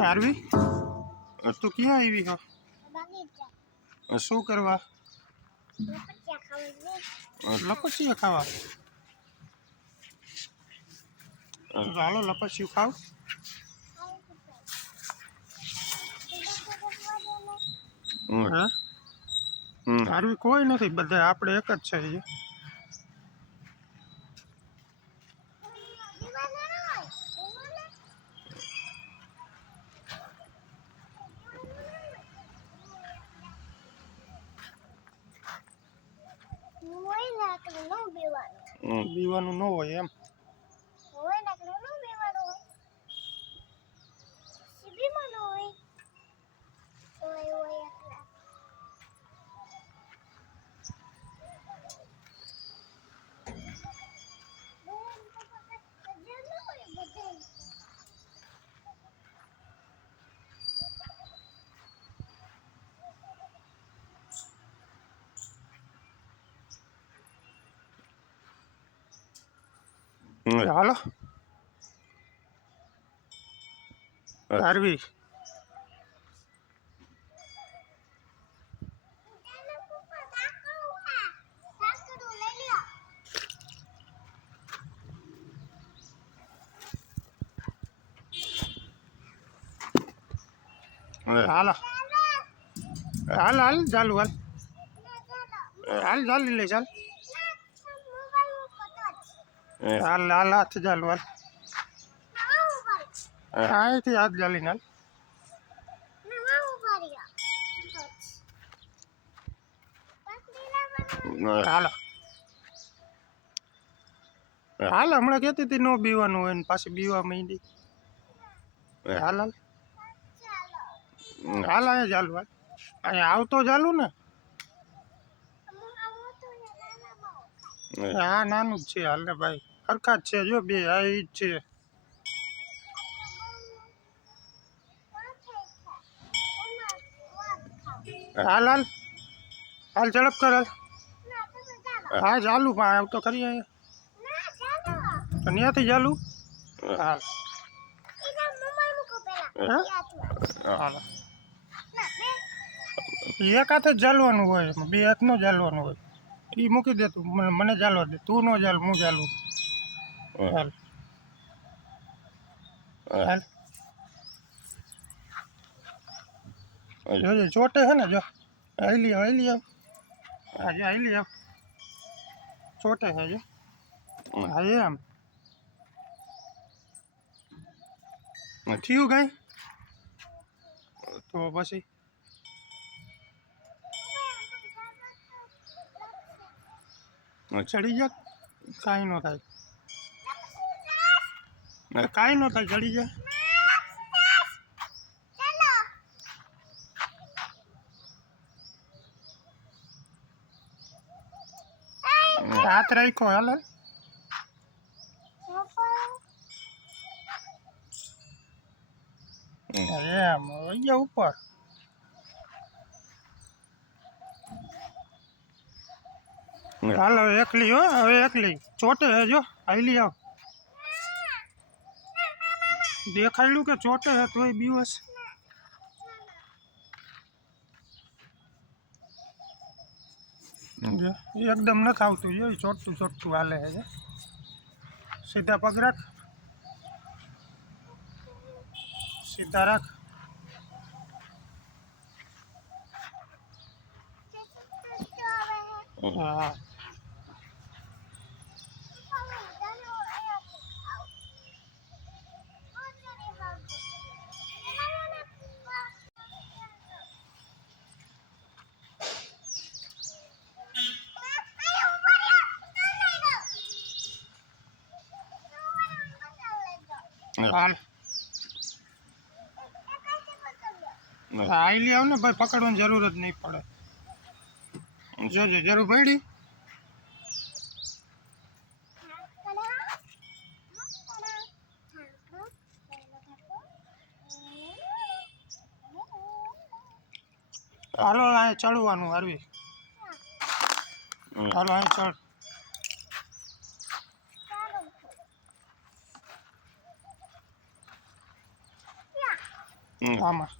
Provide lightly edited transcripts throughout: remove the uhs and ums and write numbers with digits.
RV તું ક્યાં આવી શું કરવા લપસિયા ખાવા હાલો લપસ્યું ખાવ હા આરવી કોઈ નથી બધા આપણે એક જ છે બીવાનું ન હોય એમ હાલો આરવી હાલો હાલ હાલ ચાલુ હાલ હાલ ચાલી લે ચાલ હાલ હાલ હાથ ચાલુ હાલ અહીંથી હાથ ચાલીને હાલ હાલ હમણાં કહેતી હતી ન બીવાનું હોય ને પાછી બીવા માંડી હાલ હાલ હાલ અહીંયા ચાલુ હાલ અહીંયા આવતો ચાલુ ને હા નાનું જ છે હાલ ને ભાઈ સરખા જ છે જો બે આ ઈ જ છે હાલ હાલ હાલ ઝડપ કર હાલ હા ચાલુ પણ આવતો ખરી અહીંયા ત્યાંથી ચાલુ હાલ હાલ એક હાથે જ ચાલવાનું હોય બે હાથ નો ચાલવાનું હોય એ મૂકી દે તું મને ચાલવા દે તું ન ચાલ હું ચાલું હાલ હાલ જોજે ચોટે છે ને જો હાલી આવ આજે હાલી આવ ચોટે છે જો હા એમ થયું કાંઈ તો પછી ચડી જા કાંઈ ન થાય કાંઈ ન થાય ચડી જા હાથ રાખ્યો હાલ એમ અહીંયા ઉપર હાલ હવે એકલી હો હવે એકલી ચોટે હે જો હાલી આવ દેખાડ્યું કે ચોટે હે તોય બીવસ એકદમ નથી આવતું જો ચોટતું ચોટતું હાલે છે સીધા પગ રાખ સીધા રાખ હા હાલ હાલી આવ ને ભાઈ પકડવાની જરૂર જ નહીં પડે જોજો જરૂર પડી હાલો અહીં ચડવાનું આરવી હાલો અહીં ચડ આમાં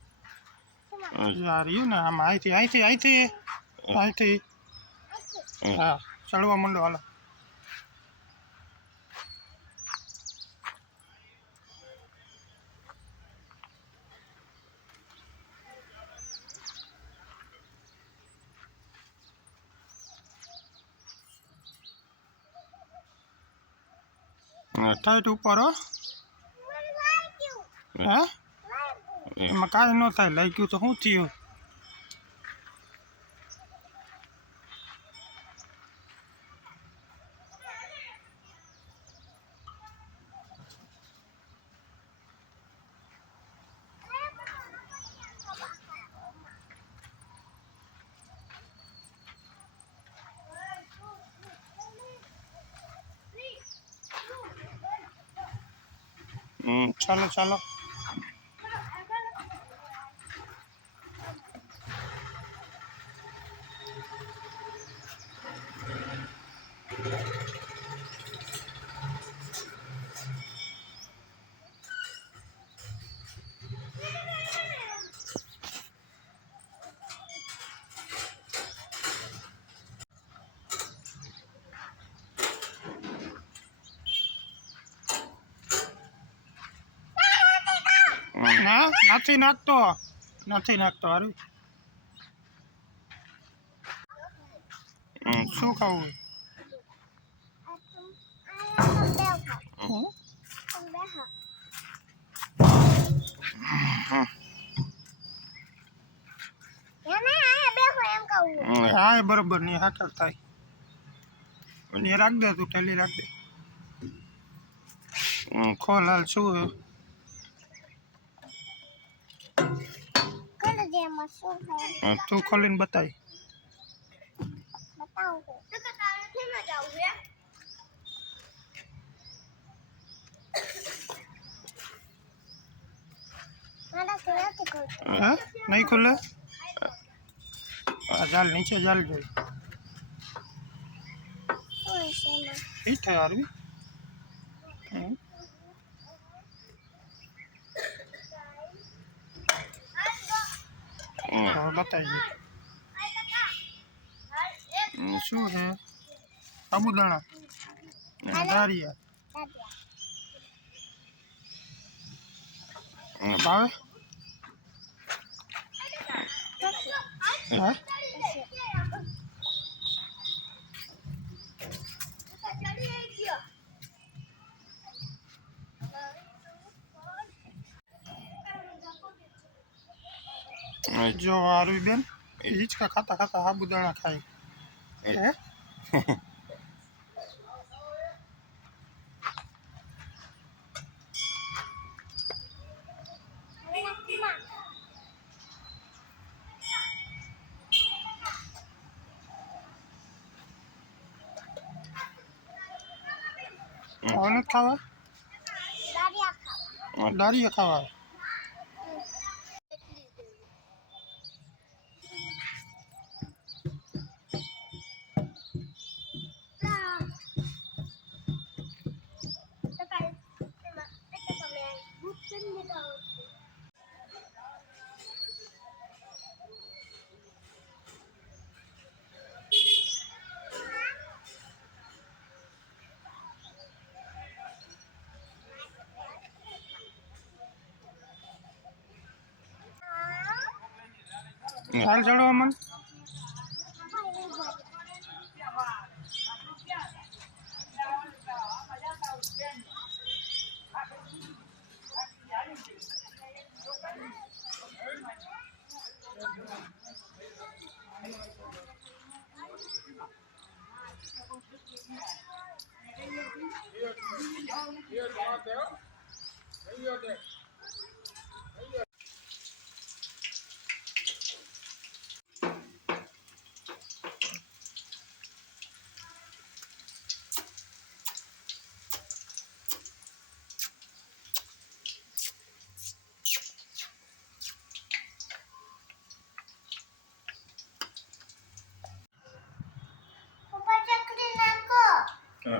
યાર રહ્યું ને આમાં અહીંથી હા ચડવા માંડો હાલો. ટાઈટ ઉપર હો. હે એમાં કાંઈ ન થાય, લઈ ગયું તો શું થયું? ચાલો ચાલો. ના નથી નાખતો હારું. શું ખાવું? હા બરોબર ની હાકર થાય. એ રાખ દે, તું ઠેલી રાખ દે. ખોલ હાલ. શું તું ખોલીને બતાવી. હે નહીં ખુલે? ચાલ નીચે ચાલ જોઈ એ થાય હારવી. બતાવી શું છે? સાબુદાણા દારિયા ભાવે? હા જો આરવી બેન હિંચકા ખાતા ખાતા સાબુદાણા ખાય. હે નથી ખાવા? દારિયા ખાવા. હાલ ચડવા મન.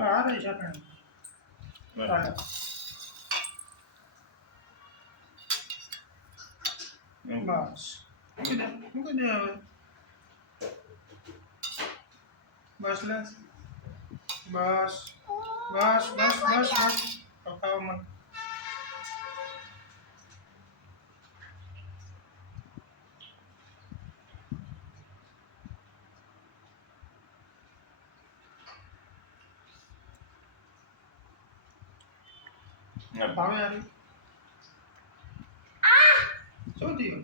આ રહી ચટણી. બસ મૂકી દે હવે બસ લે બસ બસ બસ બસ બસ પકાવ મને ભાવે યાર શું થયું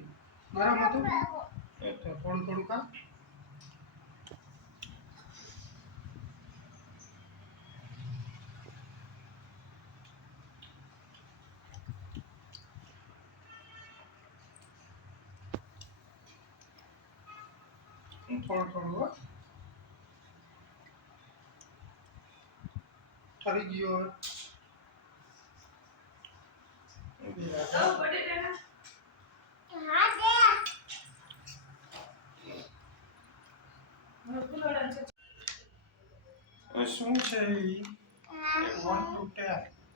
ગરમ હતું તો થોડું થોડું ખા થોડું થોડું હો ઠરી ગયો હવે શું છે ઈ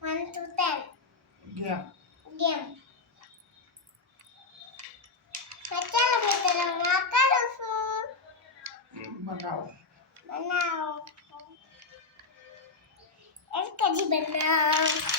1 to 10 ગેમ બનાવો એક કજી બનાવ